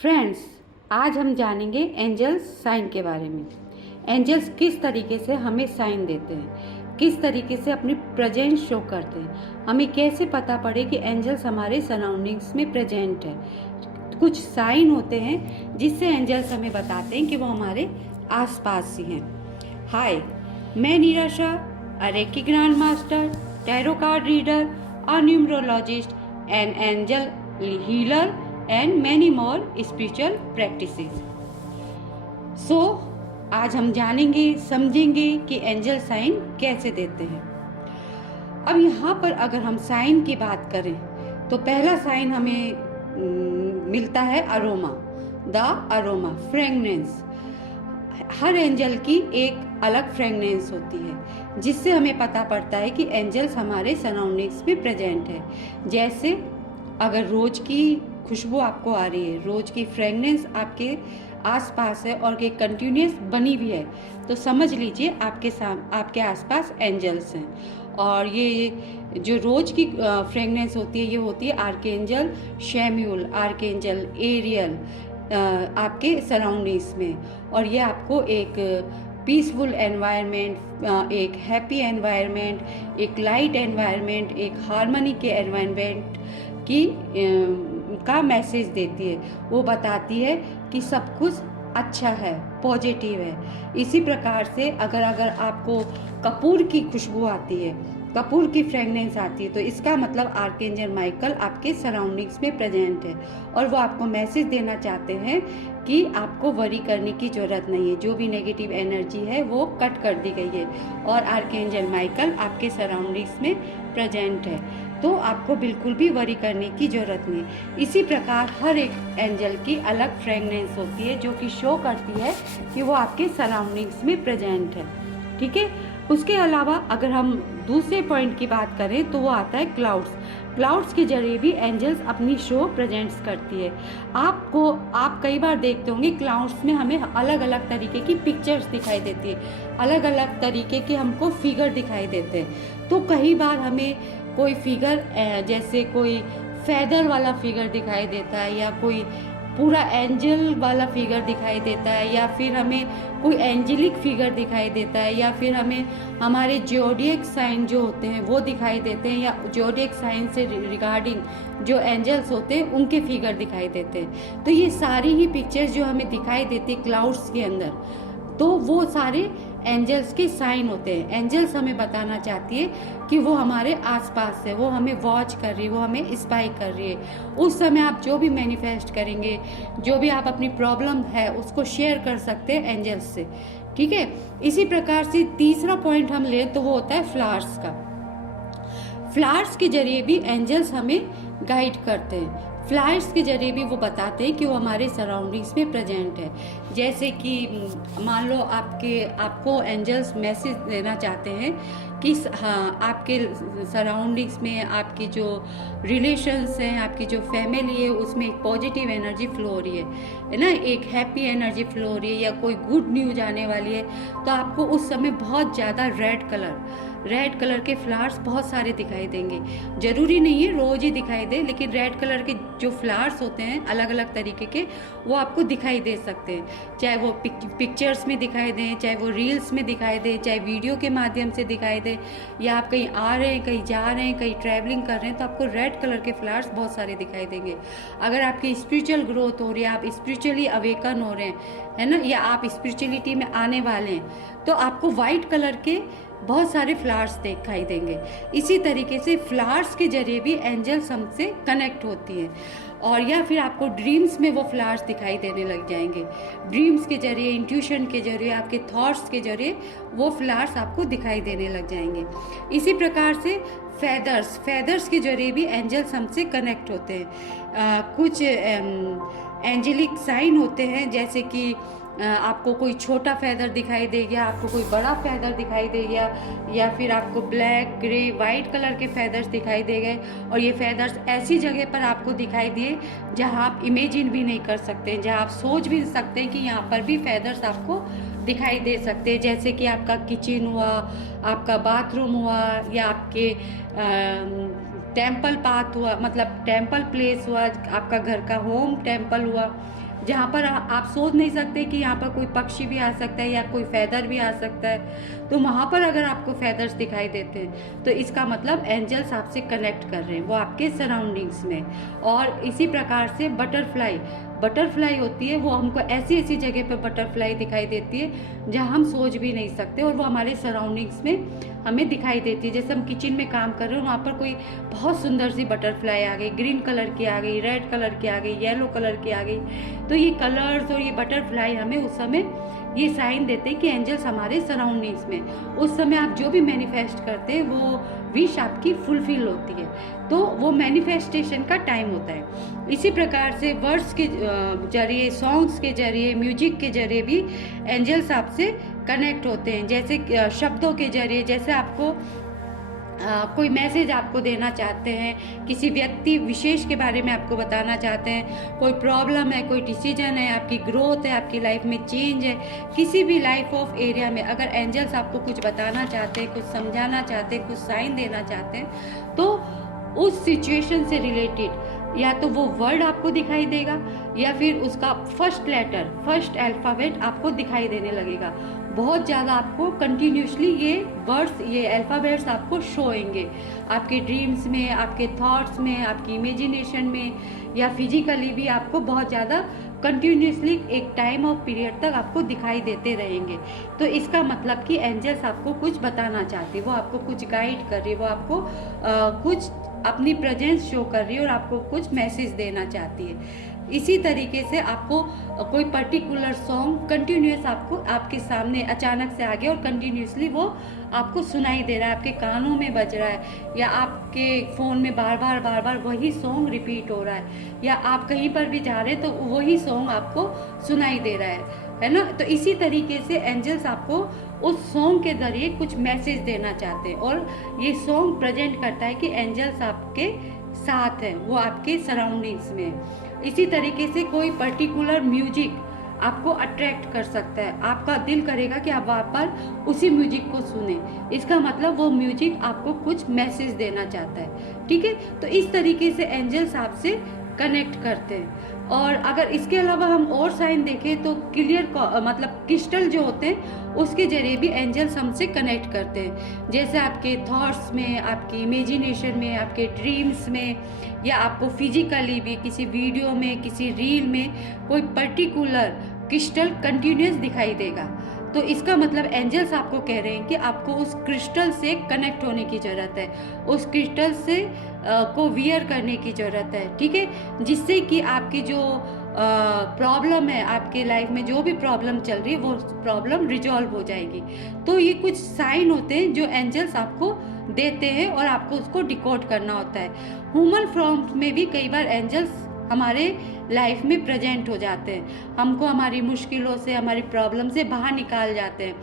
Friends, आज हम जानेंगे एंजल्स साइन के बारे में। एंजल्स किस तरीके से हमें साइन देते हैं, किस तरीके से अपनी प्रेजेंस शो करते हैं, हमें कैसे पता पड़े कि एंजल्स हमारे सराउंडिंग्स में प्रेजेंट है। कुछ साइन होते हैं जिससे एंजल्स हमें बताते हैं कि वो हमारे आसपास ही हैं। हाय, मैं Neerasha, a reiki grand master, tarot card reader, a numerologist, an angel healer and many more spiritual practices. So आज हम जानेंगे, समझेंगे कि एंजल साइन कैसे देते हैं। अब यहाँ पर अगर हम साइन की बात करें तो पहला साइन हमें मिलता है aroma, the aroma fragrance. Her angel की एक अलग फ्रेगनेंस होती है जिससे हमें पता पड़ता है कि एंजल्स हमारे सराउंडिंग्स में प्रेजेंट है। जैसे अगर रोज की खुशबू आपको आ रही है, रोज की फ्रेगनेंस आपके आसपास है और ये कंटिन्यूस बनी भी है, तो समझ लीजिए आपके आसपास एंजल्स हैं। और ये जो रोज की फ्रेगनेंस होती है, ये होती है आर्कएंजल शैम्यूल, आर्कएंजल एरियल आपके सराउंडिंग्स में। और ये आपको एक पीसफुल एनवायरनमेंट, एक हैप्पी एनवायरनमेंट, एक लाइट एनवायरनमेंट, एक हार्मनी के एनवायरनमेंट की का मैसेज देती है। वो बताती है कि सब कुछ अच्छा है, पॉजिटिव है। इसी प्रकार से अगर आपको कपूर की खुशबू आती है, कपूर की फ्रेगनेंस आती है, तो इसका मतलब आर्कएंजल माइकल आपके सराउंडिंग्स में प्रेजेंट है और वो आपको मैसेज देना चाहते हैं कि आपको वरी करने की ज़रूरत नहीं है। जो भी नेगेटिव एनर्जी है वो कट कर दी गई है और आर्कएंजल माइकल आपके सराउंडिंग्स में प्रेजेंट है, तो आपको बिल्कुल भी वरी करने की ज़रूरत नहीं। इसी प्रकार हर एक एंजल की अलग फ्रेगनेंस होती है जो कि शो करती है कि वो आपके सराउंडिंग्स में प्रेजेंट है। ठीक है। उसके अलावा अगर हम दूसरे पॉइंट की बात करें तो वो आता है क्लाउड्स। क्लाउड्स के जरिए भी एंजल्स अपनी शो प्रेजेंट्स करती है। आप कई बार देखते होंगे क्लाउड्स में हमें अलग अलग तरीके की पिक्चर्स दिखाई देती है, अलग अलग तरीके के हमको फिगर दिखाई देते हैं। तो कई बार हमें कोई फिगर जैसे कोई फेदर वाला फिगर दिखाई देता है, या कोई पूरा एंजल वाला फिगर दिखाई देता है, या फिर हमें कोई एंजेलिक फिगर दिखाई देता है, या फिर हमें हमारे ज़ोडिएक साइन जो होते हैं वो दिखाई देते हैं, या ज़ोडिएक साइन से रिगार्डिंग जो एंजल्स होते हैं उनके फिगर दिखाई देते हैं। तो ये सारी ही पिक्चर्स जो हमें दिखाई देती है क्लाउड्स के अंदर, तो वो सारे एंजल्स के साइन होते हैं। एंजल्स हमें बताना चाहती है कि वो हमारे आसपास है, वो हमें वॉच कर रही है, वो हमें स्पाई कर रही है। उस समय आप जो भी मैनिफेस्ट करेंगे, जो भी आप अपनी प्रॉब्लम है उसको शेयर कर सकते हैं एंजल्स से। ठीक है। इसी प्रकार से तीसरा पॉइंट हम लें तो वो होता है फ्लावर्स का। फ्लावर्स के जरिए भी एंजल्स हमें गाइड करते हैं। फ्लावर्स के जरिए भी वो बताते हैं कि वो हमारे सराउंडिंग्स में प्रेजेंट है। जैसे कि मान लो आपको एंजल्स मैसेज देना चाहते हैं कि हाँ, आपके सराउंडिंग्स में आपकी जो रिलेशंस हैं, आपकी जो फैमिली है, उसमें एक पॉजिटिव एनर्जी फ्लो हो रही है ना, एक हैप्पी एनर्जी फ्लो हो रही है, या कोई गुड न्यूज आने वाली है, तो आपको उस समय बहुत ज़्यादा रेड कलर के फ्लावर्स बहुत सारे दिखाई देंगे। जरूरी नहीं है रोज ही दिखाई दे, लेकिन रेड कलर के जो फ्लावर्स होते हैं अलग अलग तरीके के, वो आपको दिखाई दे सकते हैं। चाहे वो पिक्चर्स में दिखाई दें, चाहे वो रील्स में दिखाई दें, चाहे वीडियो के माध्यम से दिखाई दें, या आप कहीं आ रहे हैं, कहीं जा रहे हैं, कहीं ट्रैवलिंग कर रहे हैं, तो आपको रेड कलर के फ्लावर्स बहुत सारे दिखाई देंगे। अगर आपकी स्पिरिचुअल ग्रोथ हो रही है, आप स्पिरिचुअली अवेकन हो रहे हैं, है ना, या आप स्पिरिचुअलिटी में आने वाले हैं, तो आपको वाइट कलर के बहुत सारे फ्लावर्स दिखाई देंगे। इसी तरीके से फ्लावर्स के जरिए भी एंजल्स हमसे कनेक्ट होती हैं। और या फिर आपको ड्रीम्स में वो फ्लावर्स दिखाई देने लग जाएंगे। ड्रीम्स के जरिए, इंट्यूशन के जरिए, आपके थॉट्स के जरिए वो फ्लावर्स आपको दिखाई देने लग जाएंगे। इसी प्रकार से फेदर्स के जरिए भी एंजल्स हमसे कनेक्ट होते हैं। कुछ एंजेलिक साइन होते हैं, जैसे कि आपको कोई छोटा फेदर दिखाई दे गया, आपको कोई बड़ा फेदर दिखाई दे गया, या फिर आपको ब्लैक, ग्रे, वाइट कलर के फेदर्स दिखाई दे गए। और ये फेदर्स ऐसी जगह पर आपको दिखाई दिए जहां आप इमेजिन भी नहीं कर सकते, जहां आप सोच भी सकते हैं कि यहाँ पर भी फेदर्स आपको दिखाई दे सकते हैं। जैसे कि आपका किचन हुआ, आपका बाथरूम हुआ, या आपके टेम्पल पाथ हुआ, मतलब टेम्पल प्लेस हुआ, आपका घर का होम टेम्पल हुआ, जहाँ पर आप सोच नहीं सकते कि यहाँ पर कोई पक्षी भी आ सकता है या कोई फैदर भी आ सकता है। तो वहाँ पर अगर आपको फैदर्स दिखाई देते हैं तो इसका मतलब एंजल्स आपसे कनेक्ट कर रहे हैं, वो आपके सराउंडिंग्स में। और इसी प्रकार से बटरफ्लाई होती है, वो हमको ऐसी ऐसी जगह पे बटरफ्लाई दिखाई देती है जहाँ हम सोच भी नहीं सकते, और वो हमारे सराउंडिंग्स में हमें दिखाई देती है। जैसे हम किचन में काम कर रहे हो, वहाँ पर कोई बहुत सुंदर सी बटरफ्लाई आ गई, ग्रीन कलर की आ गई, रेड कलर की आ गई, येलो कलर की आ गई। तो ये कलर्स और ये बटरफ्लाई हमें उस समय ये साइन देते हैं कि एंजल्स हमारे सराउंडिंग्स में। उस समय आप जो भी मैनिफेस्ट करते हैं वो विश आपकी फुलफिल होती है, तो वो मैनिफेस्टेशन का टाइम होता है। इसी प्रकार से वर्ड्स के जरिए, सॉन्ग्स के जरिए, म्यूजिक के जरिए भी एंजल्स आपसे कनेक्ट होते हैं। जैसे शब्दों के जरिए, जैसे आपको कोई मैसेज आपको देना चाहते हैं, किसी व्यक्ति विशेष के बारे में आपको बताना चाहते हैं, कोई प्रॉब्लम है, कोई डिसीजन है, आपकी ग्रोथ है, आपकी लाइफ में चेंज है, किसी भी लाइफ ऑफ एरिया में अगर एंजल्स आपको कुछ बताना चाहते हैं, कुछ समझाना चाहते हैं, कुछ साइन देना चाहते हैं, तो उस सिचुएशन से रिलेटेड या तो वो वर्ड आपको दिखाई देगा या फिर उसका फर्स्ट लेटर, फर्स्ट अल्फ़ाबेट आपको दिखाई देने लगेगा। बहुत ज़्यादा आपको कंटिन्यूसली ये वर्ड्स, ये अल्फ़ाबेट्स आपको शो होंगे आपके ड्रीम्स में, आपके थॉट्स में, आपकी इमेजिनेशन में, या फिजिकली भी आपको बहुत ज़्यादा कंटिन्यूसली एक टाइम ऑफ पीरियड तक आपको दिखाई देते रहेंगे। तो इसका मतलब कि एंजल्स आपको कुछ बताना चाहती है, वो आपको कुछ गाइड कर रही है, वो आपको कुछ अपनी प्रेजेंस शो कर रही है और आपको कुछ मैसेज देना चाहती है। इसी तरीके से आपको कोई पर्टिकुलर सॉन्ग कंटिन्यूस आपको आपके सामने अचानक से आ गया और कंटिन्यूसली वो आपको सुनाई दे रहा है, आपके कानों में बज रहा है, या आपके फ़ोन में बार बार वही सॉन्ग रिपीट हो रहा है, या आप कहीं पर भी जा रहे हैं तो वही सॉन्ग आपको सुनाई दे रहा है ना। तो इसी तरीके से एंजल्स आपको उस सॉन्ग के ज़रिए कुछ मैसेज देना चाहते हैं, और ये सॉन्ग प्रेजेंट करता है कि एंजल्स आपके साथ हैं, वो आपके सराउंडिंग्स में। इसी तरीके से कोई पर्टिकुलर म्यूजिक आपको अट्रैक्ट कर सकता है, आपका दिल करेगा कि आप वहाँ पर उसी म्यूजिक को सुने, इसका मतलब वो म्यूजिक आपको कुछ मैसेज देना चाहता है। ठीक है, तो इस तरीके से एंजल्स आपसे कनेक्ट करते हैं। और अगर इसके अलावा हम और साइन देखें तो क्लियर मतलब क्रिस्टल जो होते हैं उसके जरिए भी एंजल्स हमसे कनेक्ट करते हैं। जैसे आपके थॉट्स में, आपकी इमेजिनेशन में, आपके ड्रीम्स में, या आपको फिजिकली भी किसी वीडियो में, किसी रील में कोई पर्टिकुलर क्रिस्टल कंटिन्यूस दिखाई देगा। तो इसका मतलब एंजल्स आपको कह रहे हैं कि आपको उस क्रिस्टल से कनेक्ट होने की ज़रूरत है, उस क्रिस्टल से को वियर करने की ज़रूरत है। ठीक है, जिससे कि आपकी जो प्रॉब्लम है, आपके लाइफ में जो भी प्रॉब्लम चल रही है वो प्रॉब्लम रिजॉल्व हो जाएगी। तो ये कुछ साइन होते हैं जो एंजल्स आपको देते हैं और आपको उसको डिकोड करना होता है। ह्यूमन फॉर्म में भी कई बार एंजल्स हमारे लाइफ में प्रेजेंट हो जाते हैं, हमको हमारी मुश्किलों से, हमारी प्रॉब्लम से बाहर निकाल जाते हैं।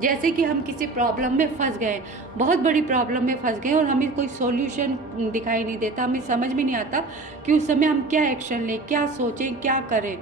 जैसे कि हम किसी प्रॉब्लम में फंस गए, बहुत बड़ी प्रॉब्लम में फंस गए और हमें कोई सॉल्यूशन दिखाई नहीं देता, हमें समझ में नहीं आता कि उस समय हम क्या एक्शन लें, क्या सोचें, क्या करें।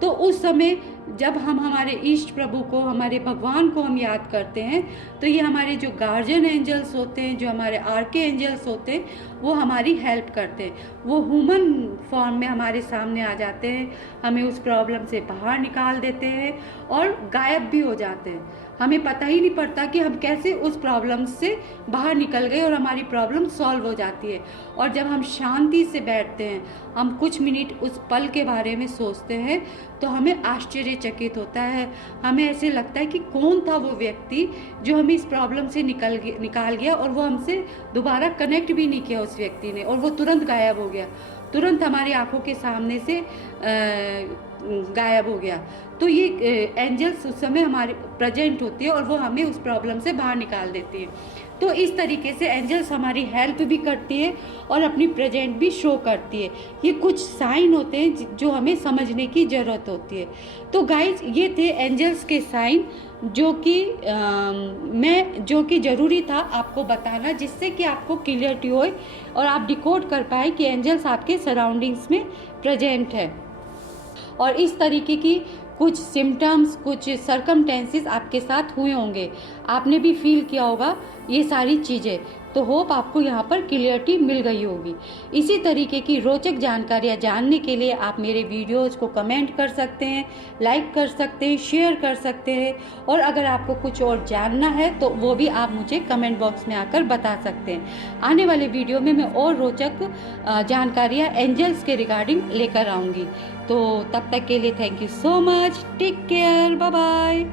तो उस समय जब हम हमारे इष्ट प्रभु को, हमारे भगवान को हम याद करते हैं, तो ये हमारे जो गार्जियन एंजल्स होते हैं, जो हमारे आर्के एंजल्स होते हैं, वो हमारी हेल्प करते हैं। वो ह्यूमन फॉर्म में हमारे सामने आ जाते हैं, हमें उस प्रॉब्लम से बाहर निकाल देते हैं और गायब भी हो जाते हैं। हमें पता ही नहीं पड़ता कि हम कैसे उस प्रॉब्लम से बाहर निकल गए और हमारी प्रॉब्लम सॉल्व हो जाती है। और जब हम शांति से बैठते हैं, हम कुछ मिनट उस पल के बारे में सोचते हैं, तो हमें आश्चर्यचकित होता है। हमें ऐसे लगता है कि कौन था वो व्यक्ति जो हमें इस प्रॉब्लम से निकाल गया और वो हमसे दोबारा कनेक्ट भी नहीं किया उस व्यक्ति ने, और वो तुरंत गायब हो गया, तुरंत हमारी आंखों के सामने से गायब हो गया। तो ये एंजल्स उस समय हमारे प्रेजेंट होती है और वो हमें उस प्रॉब्लम से बाहर निकाल देती है। तो इस तरीके से एंजल्स हमारी हेल्प भी करती है और अपनी प्रेजेंट भी शो करती है। ये कुछ साइन होते हैं जो हमें समझने की ज़रूरत होती है। तो गाइज, ये थे एंजल्स के साइन जो कि ज़रूरी था आपको बताना, जिससे कि आपको क्लियरिटी होए और आप डिकोड कर पाए कि एंजल्स आपके सराउंडिंग्स में प्रेजेंट है। और इस तरीके की कुछ सिम्टम्स, कुछ सर्कमटेंसेस आपके साथ हुए होंगे, आपने भी फील किया होगा ये सारी चीज़ें। तो होप आपको यहाँ पर क्लियरिटी मिल गई होगी। इसी तरीके की रोचक जानकारियाँ जानने के लिए आप मेरे वीडियोज़ को कमेंट कर सकते हैं, लाइक कर सकते हैं, शेयर कर सकते हैं, और अगर आपको कुछ और जानना है तो वो भी आप मुझे कमेंट बॉक्स में आकर बता सकते हैं। आने वाले वीडियो में मैं और रोचक जानकारियाँ एंजल्स के रिगार्डिंग लेकर आऊँगी। तो तब तक के लिए thank you so much, take care, bye bye.